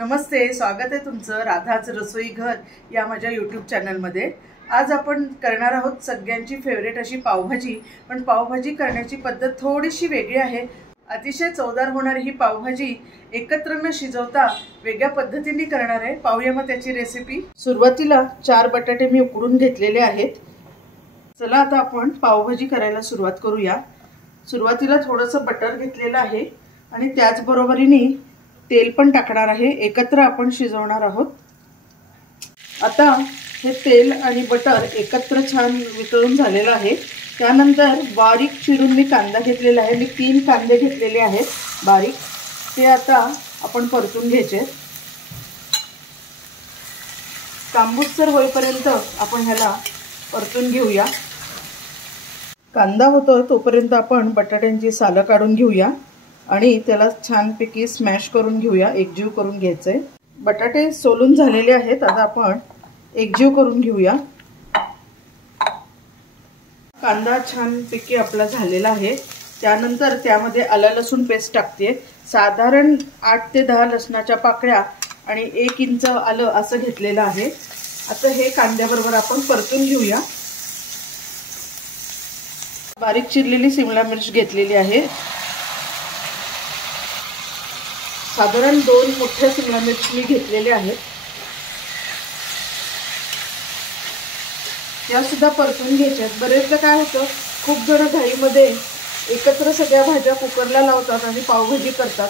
नमस्ते, स्वागत आहे तुमचं राधाच रसोई घर या माझ्या यूट्यूब चॅनलमध्ये। आज आपण करणार आहोत सगळ्यांची फेवरेट अशी पावभाजी। पण पावभाजी करण्याची पद्धत थोडीशी वेगळी आहे। अतिशय चवदार होणारी ही पावभाजी एकत्र न शिजवता वेगळ्या पद्धतीने करणार आहे। पाहूया मग त्याची रेसिपी। सुरुवातीला 4 बटाटे मी उकडून घेतलेले आहेत। चला आता आपण पावभाजी करायला सुरुवात करूया। सुरुवातीला थोडंसं बटर घेतलेलं आहे आणि त्याच बरोबरीने तेल पण टाकणार आहे। एकत्र आपण शिजवणार आहोत। आता हे तेल आणि बटर एकत्र छान वितळून झालेलं आहे। त्यानंतर बारीक चिरून मी कांदा घेतलेला आहे। मी 3 कांदे घेतलेले आहेत बारीक। ते आता आपण परतून घ्यायचे। तांबूसर होईपर्यंत आपण ह्याला परतून घेऊया। कांदा होतो तोपर्यंत आपण बटाट्यांची सालं काढून घेऊया आणि त्याला छानपैकी स्मॅश करून घेऊया। एकजीव करून घ्यायचंय। बटाटे सोलून झालेले आहेत। आता आपण एकजीव करून घेऊया। कांदा छानपैकी आपला झालेला आहे। त्यानंतर त्यामध्ये आलं लसूण पेस्ट टाकते। साधारण 8 ते 10 लसणाच्या पाकळ्या आणि 1 इंच आलं असं घेतलेलं आहे। आता हे कांद्याबरोबर आपण परतून घेऊया। बारीक चिरलेली शिमला मिर्च घेतलेली आहे। साधारण 2 मोठ्या शिमला मिर्च मी घेतलेले आहेत। या सुद्धा परतून घ्यायच्या। बरेचदा काय होतं, खूप जण घाईमध्ये एकत्र सगळ्या भाज्या कुकरला लावतात आणि पावभाजी करतात।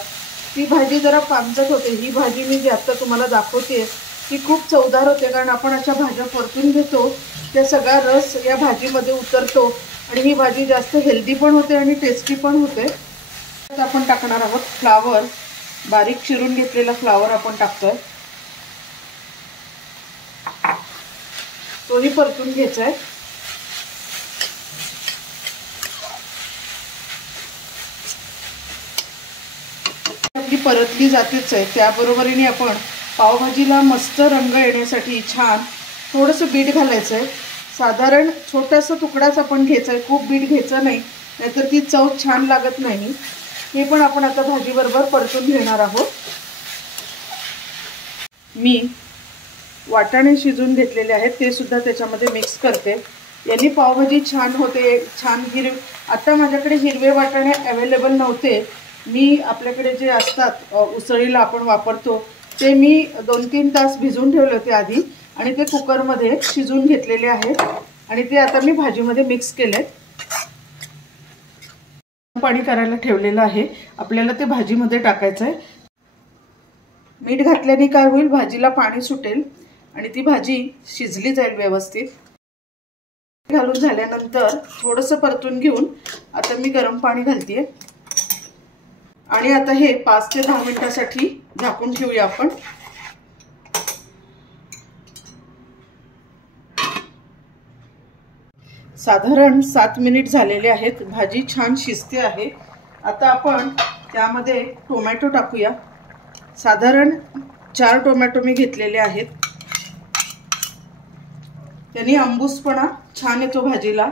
ती भाजी जरा पांचट होते। ही भाजी मी जी आता तुम्हाला दाखवते ती खूप चवदार होते, कारण आपण अशा भाज्या परतून घेतो, त्या सगळा रस या भाजीमध्ये उतरतो आणि ही भाजी जास्त हेल्दी पण होते आणि टेस्टी पण होते। आता आपण टाकणार आहोत फ्लावर। बारीक चिरून घेतलेला फ्लावर आपण टाकतोय। तोही परतून घ्यायचा आहे। आपली परतली जातेच आहे। त्याबरोबरीने आपण पावभाजीला मस्त रंग येण्यासाठी छान थोडंसं बीट घालायचं आहे। साधारण छोटासा तुकडाच आपण घ्यायचा आहे, खूप बीट घ्यायचं नाही, नाहीतर ती चव छान लागत नाही। हे पण आपण आता भाजी बरोबर परतून घेणार आहोत। मी वाटाणे शिजून घेतलेले आहेत, ते सुद्धा त्याच्यामध्ये मिक्स करते। यांनी पावभाजी छान होते। छान आता माझ्याकडे हिरवे वाटाणे अवेलेबल नव्हते। मी आपल्याकडे जे असतात उसळीला आपण वापरतो ते मी 2-3 तास भिजवून ठेवले होते आधी आणि ते कुकरमध्ये शिजवून घेतलेले आहेत आणि ते आता मी भाजीमध्ये मिक्स केले। पाणी करायला ठेवलेलं आहे। आपल्याला ते भाजीमध्ये टाकायचं आहे। मीठ घातल्याने काय होईल, भाजीला पाणी सुटेल आणि ती भाजी शिजली जाईल व्यवस्थित। घालून झाल्यानंतर थोडंसं परतून घेऊन आता मी गरम पाणी घालतेय आणि आता हे 5 ते 10 मिनिटांसाठी झाकून ठेवूया आपण। साधारण 7 मिनिट झालेले आहेत। भाजी छान शिजते आहे। आता आपण त्यामध्ये टोमॅटो टाकूया। साधारण 4 टोमॅटो मी घेतलेले आहेत। त्यांनी आंबूसपणा छान येतो भाजीला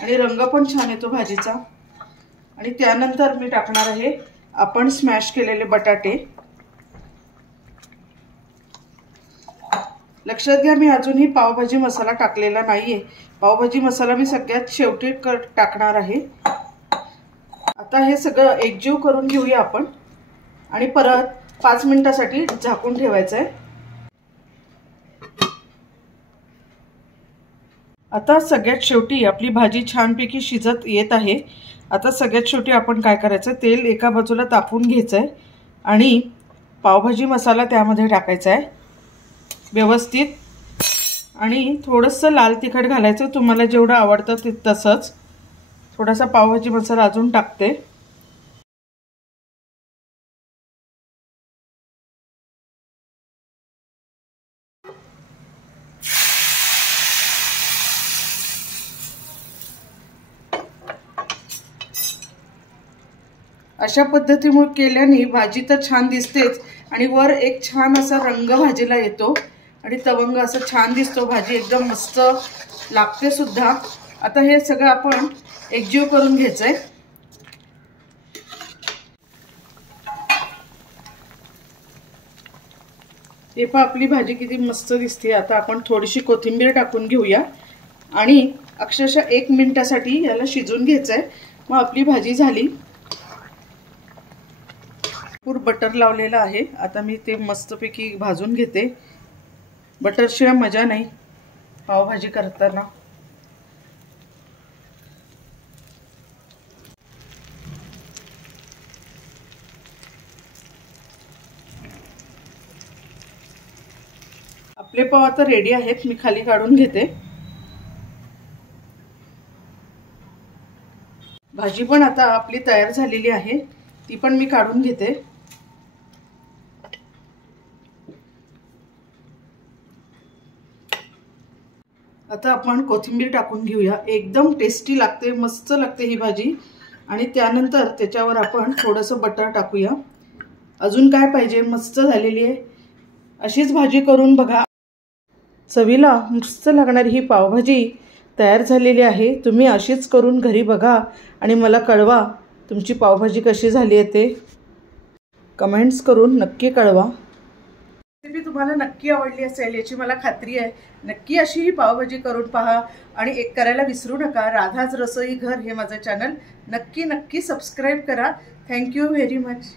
आणि रंग पण छान येतो भाजीचा। आणि त्यानंतर मी टाकणार आहे आपण स्मॅश केलेले बटाटे। लक्षात घ्या, मी अजूनही पावभाजी मसाला टाकलेला नाहीये। पावभाजी मसाला मी सगळ्यात शेवटी टाकणार आहे। आता हे सगळं एकजीव करून घेऊया आपण आणि परत 5 मिनिटांसाठी झाकून ठेवायचं आहे। आता सगळ्यात शेवटी आपली भाजी छानपैकी शिजत येत आहे। आता सगळ्यात शेवटी आपण काय करायचं, तेल एका बाजूला तापवून घ्यायचं आहे आणि पावभाजी मसाला त्यामध्ये टाकायचा आहे व्यवस्थित आणि थोडंसं लाल तिखट घालायचं। तुम्हाला जेवढं आवडतं ते तसंच। थोडासा पावभाजी मसाला अजून टाकते। अशा पद्धतीमुळे केल्याने भाजी तर छान दिसतेच आणि वर एक छान असा रंग भाजीला येतो आणि तवंग असं छान दिसतो। भाजी एकदम मस्त लागते सुद्धा। आता हे सगळं आपण एकजीव करून घ्यायचंय। हे पहा आपली भाजी किती मस्त दिसते। आता आपण थोडीशी कोथिंबीर टाकून घेऊया आणि अक्षरशः 1 मिनिटासाठी याला शिजवून घ्यायचं आहे। मग आपली भाजी झाली। भरपूर बटर लावलेलं आहे। आता मी ते मस्तपैकी भाजून घेते। बटरशिवाय मजा नाही पावभाजी करताना। आपले पाव आता रेडी आहेत। मी खाली काढून घेते। भाजी पण आता आपली तयार झालेली आहे, ती पण मी काढून घेते। आता आपण कोथिंबीर टाकून घेऊया। एकदम टेस्टी लागते, मस्त लागते ही भाजी। आणि त्यानंतर त्याच्यावर आपण थोडंसं बटर टाकूया। अजून काय पाहिजे, मस्त झालेली आहे। अशीच भाजी करून बघा, चवीला मस्त लागणारी ही पावभाजी तयार झालेली आहे। तुम्ही अशीच करून घरी बघा आणि मला कळवा तुमची पावभाजी कशी झाली आहे ते कमेंट्स करून नक्की कळवा। रेसिपी तुम्हाला नक्की आवडली असेल याची मला खात्री आहे। नक्की अशी ही पावभाजी करून पहा आणि एक करायला विसरू नका, राधाच रसोई घर हे माझं चॅनल नक्की सबस्क्राईब करा। Thank you very much.